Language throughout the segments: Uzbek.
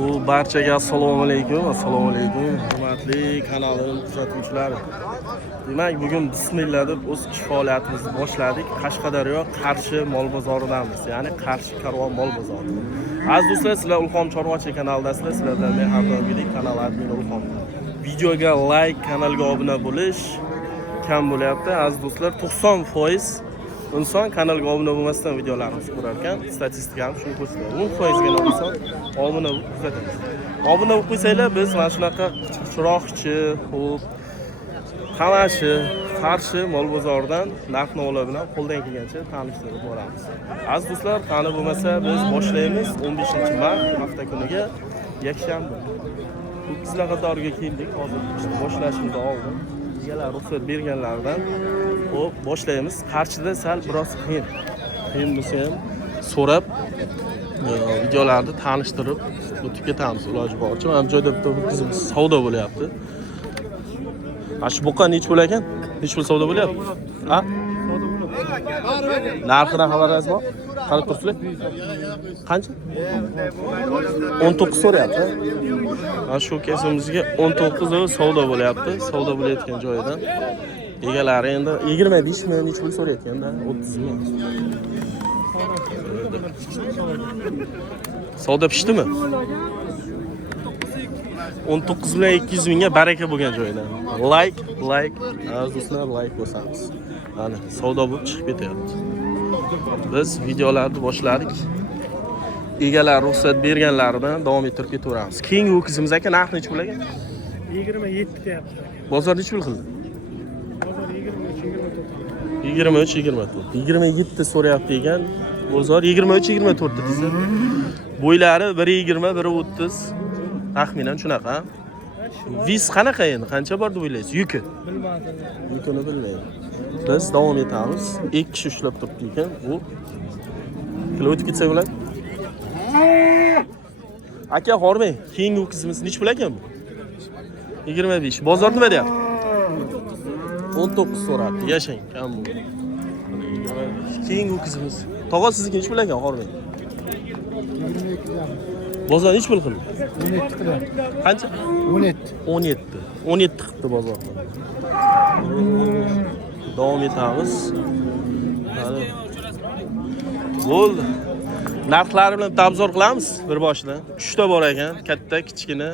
Barchaga assalomu alaykum. Hurmatli kanalim kuzatuvchilari. Demak, bugun bismillah deb o'z ish faoliyatimizni boshladik. Qashqadaryo Qarshi mol bozoridamiz, ya'ni Qarshi karvon mol bozori. Aziz do'stlar, sizlar Ulxom chorvachilik kanalidasizlar. Sizlar bilan men har doimgidek kanal admin Ulxom. Videoga like, kanalga obuna bo'lish kam bo'lyapti. Aziz do'stlar, 90% inson kanalga obuna bo'lmasdan videolarimizni ko'rar ekan. Statistikam shuni ko'rsatadi. 10% gina inson obuna bo'lib kuzatadi. Obuna bo'lib qo'ysanglar, biz mana shunaqa chiroqchi, xo'p, qamashi, Qarshi mol bozoridan narx-navolar bilan qo'ldan kelgancha tanishtirib boramiz. Aziz do'stlar, qani bo'lmasa biz boshlaymiz. 15-mart hafta kuniga yakshanba. Ho'kizlar qatoriga keldik. Hozir boshlashimizni oldim. Egalar ruxsat berganlardan hop boshlaymiz. Qarshida sal biroz qiyin bo'lsa ham so'rab videolarni tanishtirib o'tib ketamiz iloji boricha. Mana bu joyda bitta ho'kizimiz savdo bo'lyapti. Mana shu buqa nech pul ekan? Nech pul savdo bo'lyapti? Ha? Narxidan xabaringiz bor? Qarab turibsizlar? Qancha? 19 so'rayapti. Mana shu kesimizga 19 savdo bo'lyapti. Savdo bo'layotgan joyidan. Egalari endi 25 mi nech pul so'rayotganda? 30 mi? Savdo pishdimi? 19 bilan 200 mingga baraka bo'lgan joydan. Like, aziz do'stlar, like bosamiz. Mana savdo bo'lib chiqib ketyapti. Biz videolarni boshladik. Egalar ruxsat berganlaridan davom ettirib ketaveramiz. Keyingi ho'kizimiz aka narxi nech pul ekan? 27 deyapti. Bozor nech pul qildi? Bozor 23-24. 27 so'rayapti ekan. Bozor 23-24 desa. Bo'ylari 1.20, 1.30. Taxminan shunaqa. Viz qanaqa endi? Qancha bor deb o'ylaysiz? Yuki? Bilmadim. Yukini bilmayman. Biz davom etamiz. 2 kishi ushlab turibdi ekan. Bu kilo o'tib ketsa bo'ladi. Aka, hormang. Keyingi ho'kizimiz nech pul ekan bu? 25. Bozor nima deyapti? 19 so'rabdi. Yashang, kam bu. Keyingi ho'kizimiz. Tog'a sizniki nech pul ekan, hormang? 22. Bozor nech pul qildi? 17 qiladi. Qancha? 17 qildi bozor. Davom etamiz. Bo'ldi. Narxlari bilan tabzor qilamiz bir boshidan. 3 ta bor ekan, katta, kichkina.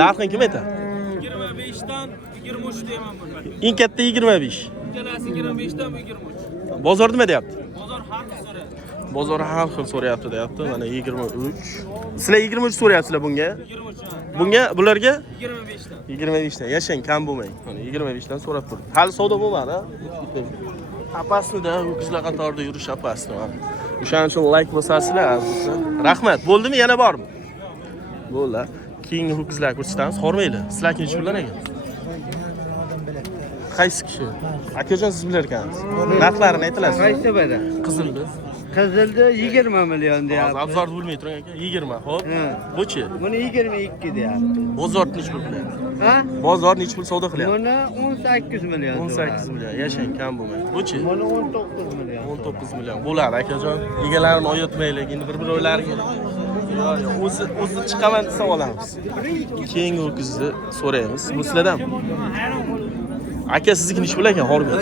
Narxini kim aytadi? 25 dan 23 deyman buni. Eng katta 25. Ikkalasi 25 dan 23. Bozor nima deyapti? Bozor har xil so'rayapti. Bozor har xil so'rayapti deyapti. Mana 23. Sizlar 23 so'rayapsizlar bunga? 23. Bunga, bularga 25 dan. 25 dan. Yashang, kam bo'lmang. Mana 25 dan so'rab turdi. Hali savdo bo'lmadi, ha? Apasida ho'kizlar qatorida yurish apasida. O'shaning uchun like bosasizlar, azizlar. Rahmat. Bo'ldimi? Yana bormi? Bo'ldi. Keyingi ho'kizlar ko'rsatamiz. Hormaydi. Sizlarki nech puldan ekan? Qaysi kishi? Akajon, siz bilar ekansiz. Narxlarini aytilasiz. Qaysi biri? Qizildi. Qizildi 20 million deyapti. Abzor bo'lmay turing aka. 20, xo'p. Buchi? Buni 22 deyapti. Bozor nech pul qilyapti? Ha? Bozor nech pul savdo qilyapti? Buni 18 million. 18 million. Yashang, kam bo'lmang. Buchi? Buni 19 million. 19 million. Bo'ladi akajon. Egalarini oyotmaylik. Endi bir o'ylariga. Yo'q, o'zi chiqaman desa olamiz. Keyingi ho'kizni so'raymiz. Bu sizlardan? Aka, sizniki nech pul ekan? Hormang.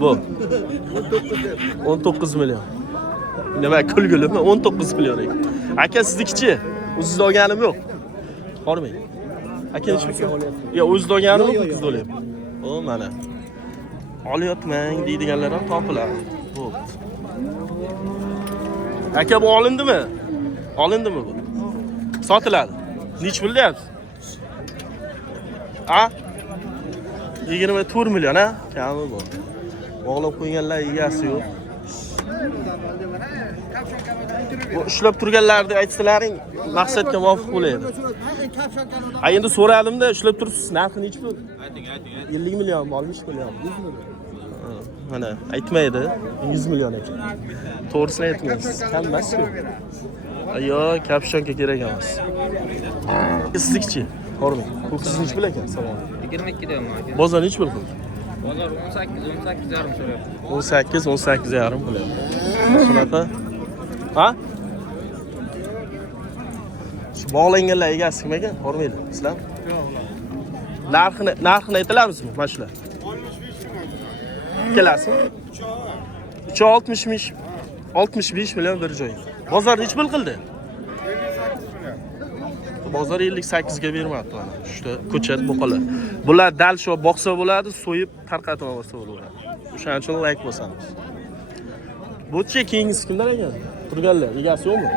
Bu 19 million. Nima kulgulimi? 19 million ekan. Aka, siznikichi? O'zingizda olganim yo'q. Hormang. Aka, nech pul olyapti? Yo'q, o'zingizda olganim yo'q, ho'kizda olyapti. O, mana. Olyotmang deydiganlar ham topiladi. Bo'pti. Aka, bu olindimi? Olindimi bu? Sotiladi. Nech pul deyapsiz? Ha? 24 million, ha? Kami bu. Bog'lab qo'yganlar egasi yo'q. Bu ushlab turganlarni aytsalaring, maqsadga muvofiq bo'laydi. Ha, endi so'radimda, ushlab turibsiz, narxi nech pul? Ayting. 50 million, 60 million, 100 million. Mana aytmaydi, 100 million ekan. To'g'risini aytmaysiz. Kam emas-ku. Ayo, kapshonga kerak emas. Sizlikchi, hormang. Ho'kiz nech pul ekan? Savol. 22 deyman. Bozor nech pul qildi? Bozor 18 yarim so'rayapti. 18 yarim bo'lyapti. Shunaqa. Ha? Shu bog'langanlar egasi kim ekan? Hormaydi. Sizlar? Narxini aytilamizmi mana shular? 65 ming. Ikkalasimi? 360 65 million bir joy. Bozor nech pul qildi? 58 million. Bozor 58 ga bermabdi mana. Shunda ko'chat buqalar. Bular dal shu boqsa bo'ladi, so'yib tarqatib olsa bo'ladi. O'shaning uchun like bosamiz. Bu-chi keyingisi kimlar ekan? Turganlar, egasi yo'qmi?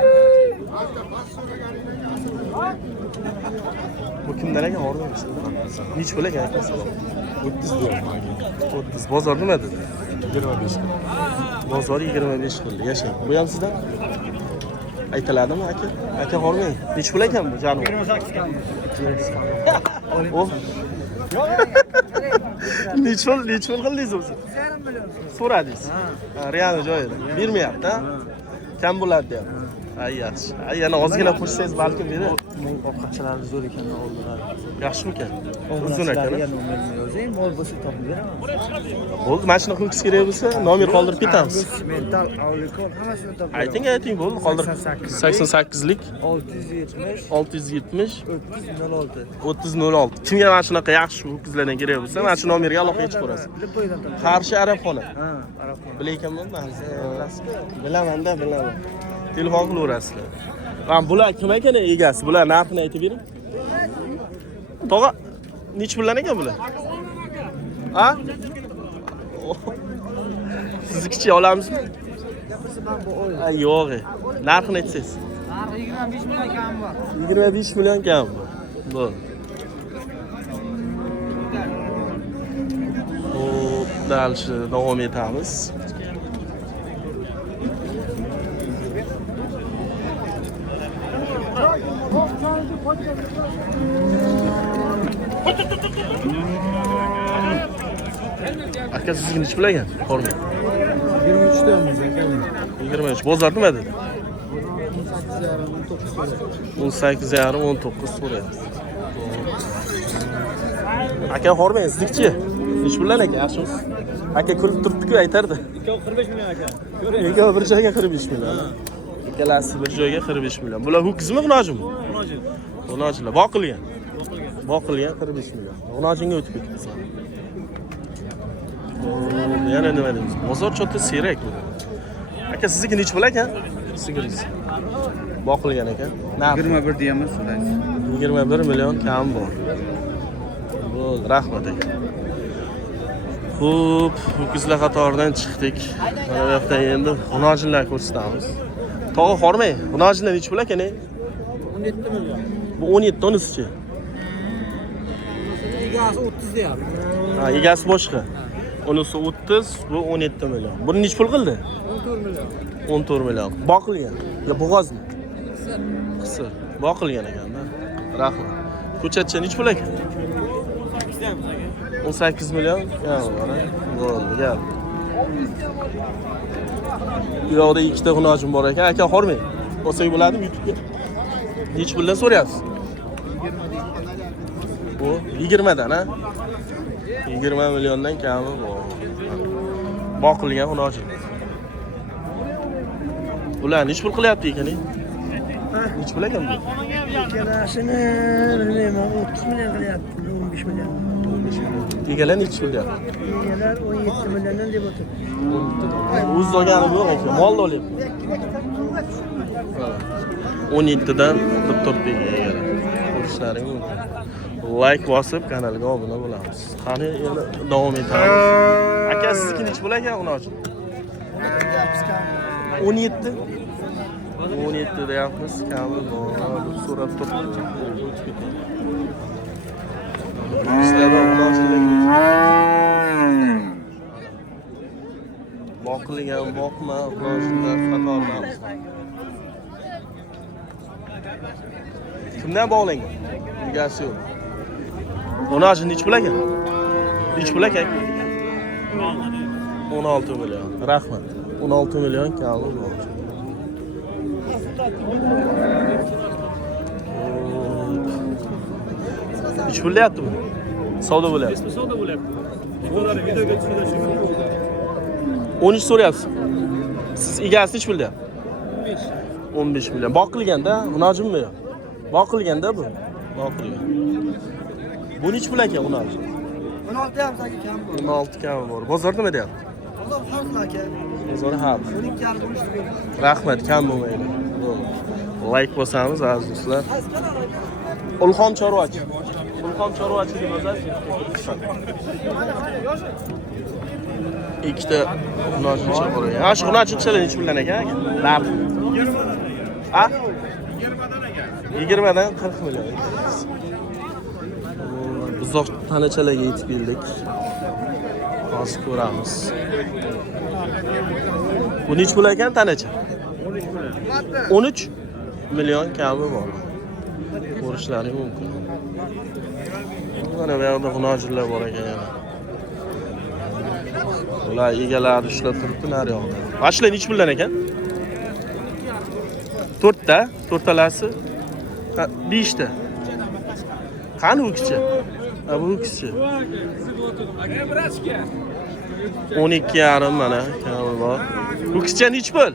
Bu kimlar ekan? O'rganishdi. Nech pul ekan aka? Salom. 30 million. 30. Bozor nima dedi? 25. Bozor 25 pul. Yashang. Bu ham sizdan? Aytiladimi aka? Aka hormang. Nech pul ekan bu jonivor? 28 kam. Oh. Nech pul qildingiz o'zi? 2,5 million. So'radingiz. Ha, real joyida. Bermayapti, ha? Kam bo'ladi deyapti. Ay yaxshi. Ay yana ozgina qo'shsangiz balkim beradi. Ovqatchilar zo'r ekan oldilar. Yaxshimi ekan? Uzun ekan. Yozing, mol bo'lsa topib beraman. Bo'ldi, mashina qilgisi kerak bo'lsa, nomer qoldirib ketamiz. Mental, avlikon hammasini topib beraman. Ayting, bo'ldi, qoldirib. 88lik 670 670 3006. 3006. Kimga mana shunaqa yaxshi ho'kizlardan kerak bo'lsa, mana shu nomerga aloqa qilib ko'rasiz. Lipoydan topib. Qarshi Arabxona. Ha, arabxon. Bilaykanman man. Bilaman-da, bilaman. Telefon qilaverasizlar. Mana bular kim ekan egasi? Bular narxini aytib bering. Tog'a, nech puldan ekan bular? Ha? Siznikicha olamizmi? Ha, yo'q. Narxini aytsangiz. Narxi 25 million kam bor. 25 million kam bor. Bo'ldi. Xo'p, dalshi davom etamiz. Aka sizga nech pul ekan? Hormang. 23 tamiz ekan. 23. Bozor nima dedi? 18,5 19 so'rayapti. Aka hormang, sizlikchi. Nech puldan aka? Yaxshimisiz? Aka kulib turibdi-ku, aytardi. 45 million ekan. Aka bir joyga 45 million. Ikkalasi bir joyga 45 million. Bular ho'kizmi, g'unojimi? G'unojlar boqilgan. Boqilgan 45 million. G'unojinga o'tib ketibsiz. Yana nima deymiz? Bozor chota serak bu. Aka sizniki nech pul ekan? Sigiringiz. Boqilgan ekan. 21 deyamiz, so'raysiz. 21 million kam bor. Bo'ldi, rahmat aka. Xo'p, ho'kizlar qatoridan chiqdik. Mana bu yoqda endi g'unojinlar ko'rsatamiz. Tog'a hormang, g'unojinlar nech pul ekan? 17 million. Bu 17 tonisichi. Egasi 30 deyapti. Ha, egasi boshqa. Unisi 30, bu 17 million. Buni nech pul qildi? 14 million. 14 million. Boqilgan. Yo, bo'g'ozmi? Qisir. Boqilgan ekan-da. Rahmat. Ko'chatcha nech pul ekan? 18 million. Ya, mana. Bo'ldi, gap. Bu yoqda ikkita g'unojim bor ekan. Aka hormang. Olsak bo'ladimi YouTube'ga? Nech puldan so'rayapsiz? Bu 20 dan, ha? 20 milliondan kami bor. Boqilgan g'unojim. Bular nech pul qilyapti ekan? Nech pul ekan bu? Ikkalasini bilmayman, 30 million qilyapti, 15 million. Egalar nech pul deyapti? Egalar 17 milliondan deb o'tibdi. O'z olgani yo'q ekan, molni olyapti. 17 dan 44 ga egalar. Ko'rishlaring mumkin. Like bosib kanalga obuna bo'lamiz. Qani yana davom etamiz. Aka sizniki nech pul ekan g'unojim? 17. 17 deyapmiz, kami bor. So'rab turibdi. Boqilgan, boqma, g'unojlar qatorlamiz. Kimdan bog'langan? Egasi yo'q. G'unojin nech pul ekan? Nech pul ekan? 16 million. Rahmat. 16 million kami bor. Nech pul deyapti bu? Savdo bo'lyapti. Savdo bo'lyapti. Bularni videoga tushirib 13 so'rayapsiz. Siz egasi nech pul deyapti? 15 million. Boqilganda, g'unojimmi yo'q? Boqilganda bu. Boqilgan. Bu nech pul ekan uni? 16 ham saka kam bor. 16 kami bor. Bozor nima deyapti? Bozor xalq aka. Bozor ham. 12 yarim bo'lishdi. Rahmat, kam bo'lmaydi. Like bosamiz aziz do'stlar. Ulxon chorvachi. Ulxon chorvachiligi o'zasi. Ikkita xunojincha bor. Ha, shu xunojinchalar nech puldan ekan? Lab. 20 ha? 20 dan 40 million. Buzoq tanachalarga yetib keldik. Hozir ko'ramiz. Bu nech pul ekan tanacha? 13 million kami bor. Ko'rishlari mumkin. Mana bu yerda xunojinlar bor ekan yana. Ular egalari ishlab turibdi nari yoqda. Mashina nech puldan ekan? 4 ta, 4 talasi 5 ta. Qani u kichi? Ha, bu kichi. 12 yarim mana kami bor. Bu kichi nech pul?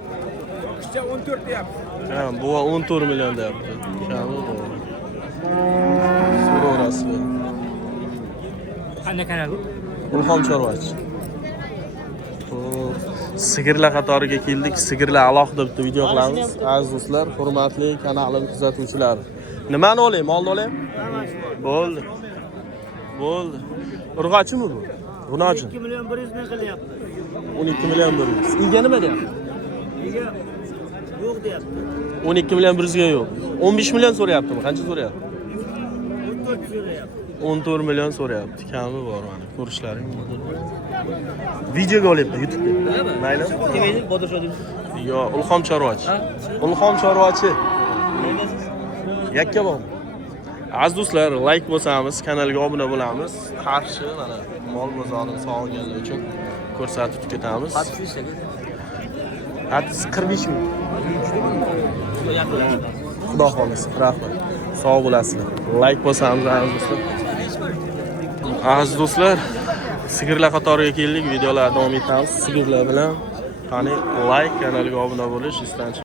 Kicha 14 deyapti. Ha, bu 14 million deyapti. Kami bor. So'rasi. Qanday kanal bu? Ulxon chorvachi. Sigirlar qatoriga keldik. Sigirlar alohida bitta video qilamiz. Aziz do'stlar, hurmatli kanalim kuzatuvchilari. Nimani olaymi? Molni olaymi? Bo'ldi. Bo'ldi. Urg'ochimi bu? Runojin. 2 million 100 ming qilyapti. 12 million 100. Ega nima deyapti? Yo'q deyapti. 12 million 100 ga yo'q. 15 million so'rayaptimi? Qancha so'rayapti? 14 so'rayapti. 14 million so'rayapti. Kami bor mana. Ko'rishlaring mumkin. Videoga olyapti YouTube'da. Mayli. Nima bodosho deysiz? Yo, Ulxon chorvachi. Ulxon chorvachi. Yakkabon. Aziz do'stlar, like bosamiz, kanalga obuna bo'lamiz. Qarshi mana mol bozorini sog'inganlar uchun ko'rsatib ketamiz. Hadis 45 ming. Xudo xolisa. Rahmat. Sog' bo'lasizlar. Like bosamiz aziz do'stlar. Aziz do'stlar, sigirlar qatoriga keldik. Videolar davom etamiz. Sigirlar bilan qani like, kanalga obuna bo'lish istinch.